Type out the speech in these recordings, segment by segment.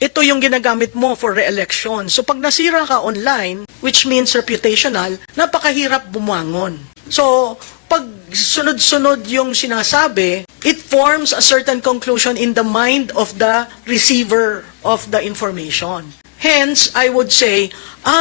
ito yung ginagamit mo for re-election. So pag nasira ka online, which means reputational, napakahirap bumangon. So pag sunod-sunod yung sinasabi, it forms a certain conclusion in the mind of the receiver of the information. Hence, I would say,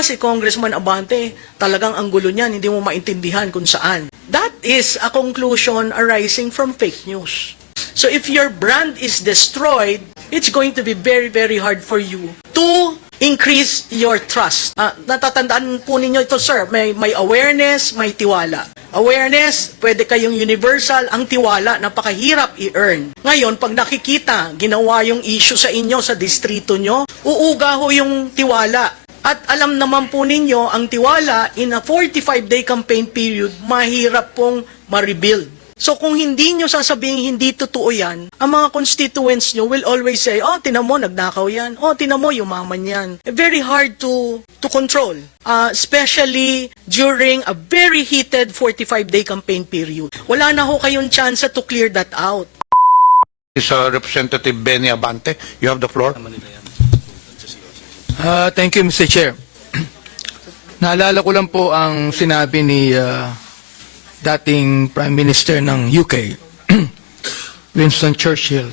si Congressman Abante, talagang ang gulo niyan, hindi mo maintindihan kung saan. That is a conclusion arising from fake news. So if your brand is destroyed, it's going to be very, very hard for you to increase your trust. Natatandaan po ninyo ito, sir. May awareness, may tiwala. Awareness, pwede kayong universal. Ang tiwala, napakahirap i-earn. Ngayon, pag nakikita, ginawa yung issue sa inyo, sa distrito nyo, uuga ho yung tiwala. At alam naman po ninyo, ang tiwala, in a 45-day campaign period, mahirap pong ma-rebuild. So kung hindi nyo sasabihin hindi totoo yan, ang mga constituents nyo will always say, tinan mo, nagnakaw yan. Tinan mo, yumaman yan. Very hard to control. Especially during a very heated 45-day campaign period. Wala na ho kayong chance to clear that out. Representative Benny Abante, you have the floor. Thank you, Mr. Chair. Naalala ko lang po ang sinabi ni dating Prime Minister ng UK, Winston Churchill,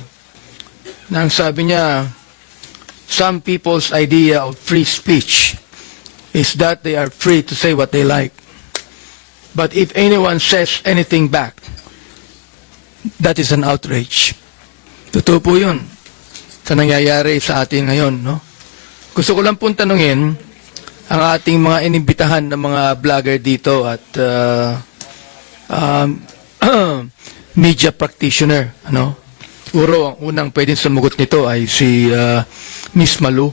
na ang sabi niya, some people's idea of free speech is that they are free to say what they like. But if anyone says anything back, that is an outrage. Totoo po yun sa nangyayari sa atin ngayon, no? Gusto ko lang pong tanungin ang ating mga inimbitahan ng mga vlogger dito at media practitioner, ano? Siguro ang unang pwedeng sumugot nito ay si Miss Malu.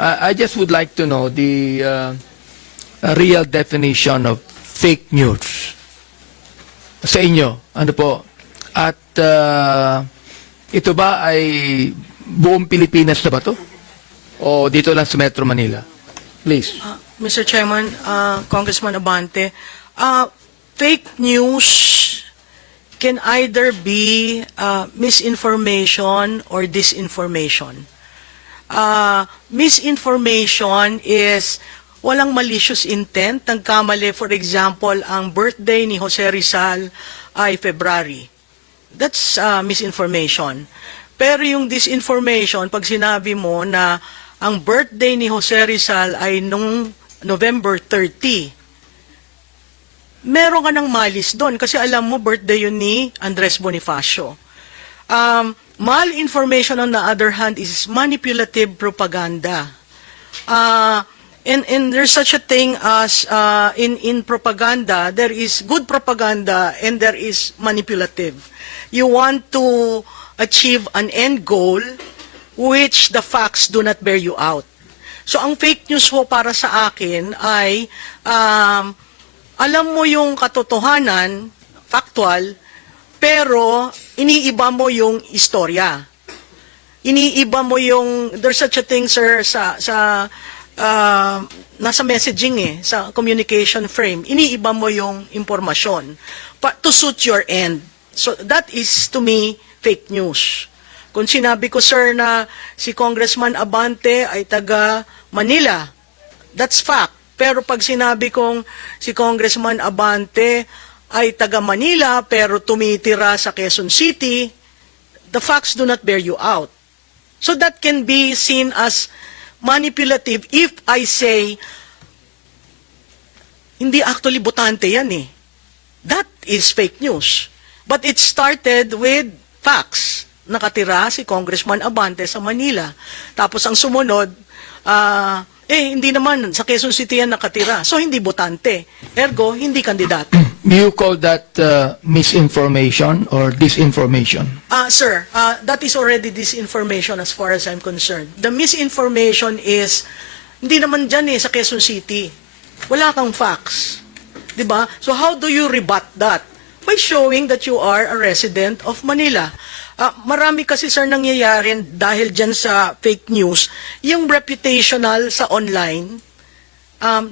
I just would like to know the real definition of fake news sa inyo. Ano po? At ito ba ay buong Pilipinas na ba to? O dito lang sa Metro Manila? Please. Mr. Chairman, Congressman Abante, fake news can either be misinformation or disinformation. Misinformation is walang malicious intent. Nagkamali, for example, ang birthday ni Jose Rizal ay February. That's misinformation. Pero yung disinformation, pag sinabi mo na ang birthday ni Jose Rizal ay nung November 30, meron ka ng malis doon kasi alam mo birthday yun ni Andres Bonifacio. Malinformation on the other hand is manipulative propaganda. And there's such a thing as in propaganda, there is good propaganda and there is manipulative. You want to achieve an end goal which the facts do not bear you out. So ang fake news ho para sa akin ay alam mo yung katotohanan, factual, pero iniiba mo yung istorya. Iniiba mo yung, there's such a thing, sir, nasa messaging sa communication frame, iniiba mo yung impormasyon to suit your end. So that is, to me, fake news. Kung sinabi ko, sir, na si Congressman Abante ay taga Manila, that's fact. Pero pag sinabi kong si Congressman Abante ay taga Manila pero tumitira sa Quezon City, the facts do not bear you out. So that can be seen as manipulative if I say, hindi actually botante yan eh. That is fake news. But it started with facts. Nakatira si Congressman Abante sa Manila. Tapos ang sumunod, hindi naman, sa Quezon City yan nakatira. So hindi botante. Ergo, hindi kandidato. Do you call that misinformation or disinformation? Sir, that is already disinformation as far as I'm concerned. The misinformation is, hindi naman dyan sa Quezon City. Wala kang facts. Diba? So how do you rebut that? By showing that you are a resident of Manila. Marami kasi, sir, nangyayari dahil dyan sa fake news, yung reputational sa online,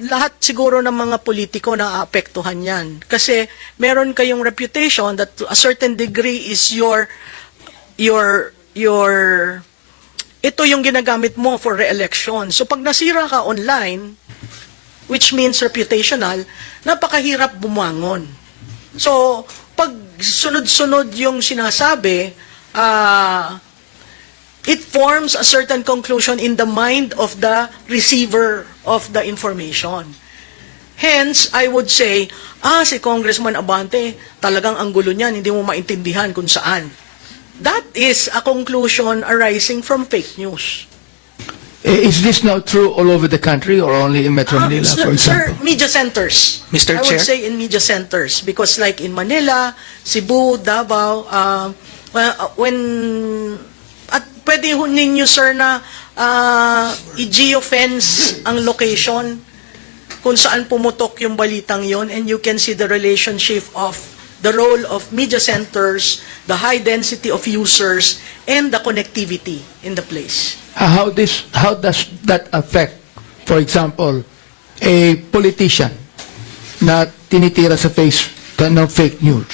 lahat siguro ng mga politiko na aapektuhan yan. Kasi meron kayong reputation that to a certain degree is your ito yung ginagamit mo for re-election. So pag nasira ka online, which means reputational, napakahirap bumangon. So, pag sunod-sunod yung sinasabi, it forms a certain conclusion in the mind of the receiver of the information. Hence, I would say, si Congressman Abante, talagang ang gulo niyan, hindi mo maintindihan kung saan. That is a conclusion arising from fake news. Is this now true all over the country or only in Metro Manila, for Sir, example? media centers. Mr. I Chair? would say in media centers because like in Manila, Cebu, Davao, at pwede ho ninyo, sir, na i-geofence ang location kung saan pumutok yung balitang yon, and you can see the relationship of the role of media centers, the high density of users, and the connectivity in the place. How does that affect, for example, a politician na tinitira sa face ng fake news?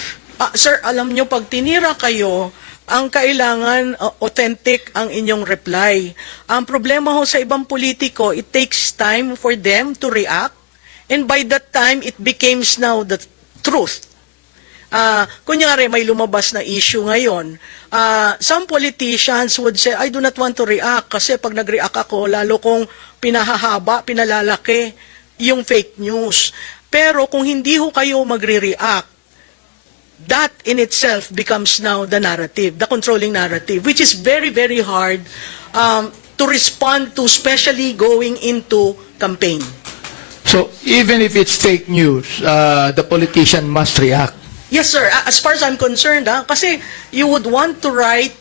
Sir, alam nyo, pag tinira kayo, ang kailangan authentic ang inyong reply. Ang problema ho sa ibang politiko, it takes time for them to react, and by that time, it becomes now the truth. Kunyari, may lumabas na issue ngayon. Some politicians would say, I do not want to react kasi pag nag-react ako, lalo kong pinahahaba, pinalalaki yung fake news. Pero kung hindi ho kayo magre-react, that in itself becomes now the narrative, the controlling narrative, which is very, very hard to respond to, especially going into campaign. So even if it's fake news, the politician must react. Yes, sir. As far as I'm concerned, kasi you would want to write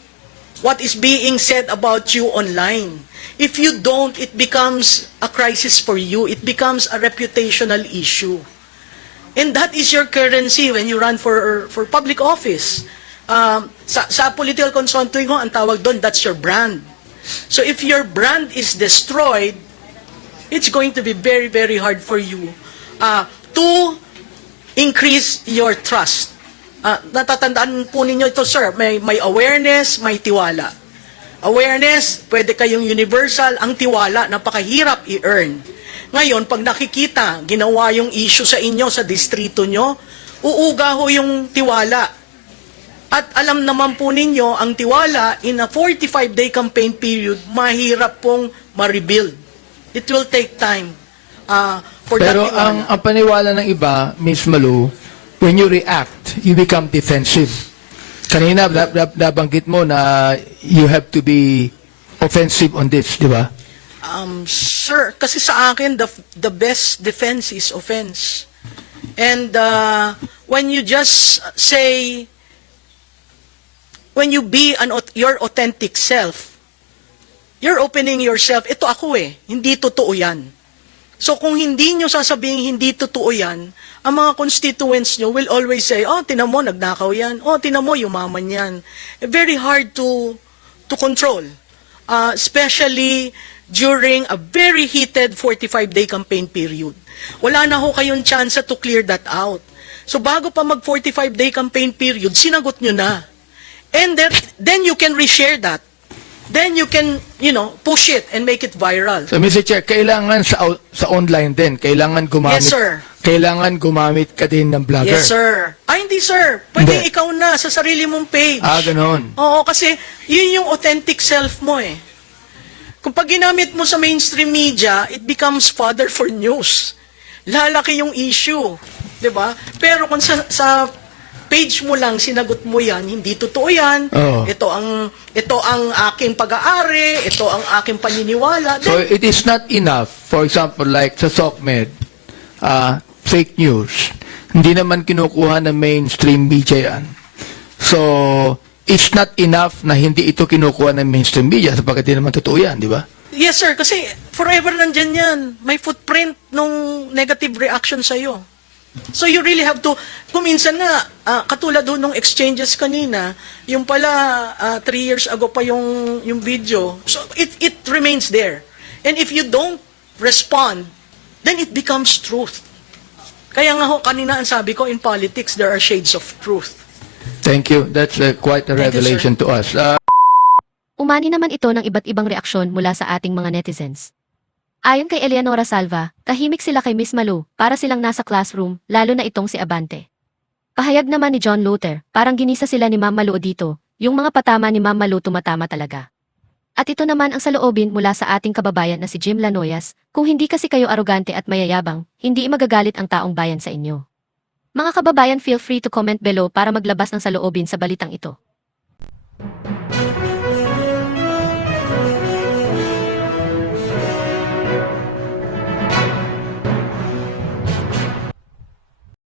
what is being said about you online. If you don't, it becomes a crisis for you. It becomes a reputational issue. And that is your currency when you run for public office. Sa political consulting ho, ang tawag doon, that's your brand. So if your brand is destroyed, it's going to be very, very hard for you to increase your trust. Natatandaan po ninyo ito, sir. May awareness, may tiwala. Awareness, pwede kayong universal. Ang tiwala, napakahirap i-earn. Ngayon, pag nakikita, ginawa yung issue sa inyo, sa distrito nyo, uuga ho yung tiwala. At alam naman po ninyo, ang tiwala, in a 45-day campaign period, mahirap pong ma-rebuild. It will take time. For Pero that tiwala. ang paniwala ng iba, Ms. Malu, when you react, you become defensive. Kanina, nabanggit mo na you have to be offensive on this, di ba? Sir, kasi sa akin, the best defense is offense. And when you just say, when you be your authentic self, you're opening yourself, ito ako hindi totoo yan. So kung hindi nyo sasabihin hindi totoo yan, ang mga constituents nyo will always say, tinan mo, nagnakaw yan. Tinan mo, yumaman yan. Very hard to control. Especially during a very heated 45-day campaign period. Wala na ho kayong chance to clear that out. So bago pa mag 45-day campaign period, sinagot nyo na. And then you can reshare that. Then you can, push it and make it viral. So, Mr. Chair, kailangan sa online din, kailangan gumamit. Yes, sir. Kailangan gumamit ka din ng vlogger. Yes, sir. Hindi, sir. Pwede Hindi. ikaw na sa sarili mong page. Ganon. Oo, kasi yun yung authentic self mo Kung pag ginamit mo sa mainstream media, it becomes fodder for news. Lalaki yung issue. 'Di ba? Pero kung sa page mo lang sinagot mo yan, hindi totoo yan. Oo. Ito ang aking pag-aari, ito ang aking paniniwala. So, it is not enough, for example, like sa SOCMED, fake news, hindi naman kinukuha ng mainstream media yan. So, it's not enough na hindi ito kinukuha ng mainstream media sapagkat hindi naman totoo yan, di ba? Yes, sir. Kasi forever nandyan yan. May footprint nung negative reaction sa'yo. So you really have to, kung minsan nga, katulad doon nung exchanges kanina, yung pala 3 years ago pa yung video, so it remains there. And if you don't respond, then it becomes truth. Kaya nga ho, kanina ang sabi ko, in politics, there are shades of truth. Thank you. That's quite a Thank you, revelation sir. to us. Umani naman ito ng iba't ibang reaksyon mula sa ating mga netizens. Ayon kay Eleanora Salva, tahimik sila kay Miss Malu, para silang nasa classroom, lalo na itong si Abante. Pahayag naman ni John Luther, parang ginisa sila ni Ma'am Malu dito, yung mga patama ni Ma'am Malu tumatama talaga. At ito naman ang saloobin mula sa ating kababayan na si Jim Lanoyas, kung hindi kasi kayo arogante at mayayabang, hindi magagalit ang taong bayan sa inyo. Mga kababayan, feel free to comment below para maglabas ng saloobin sa balitang ito.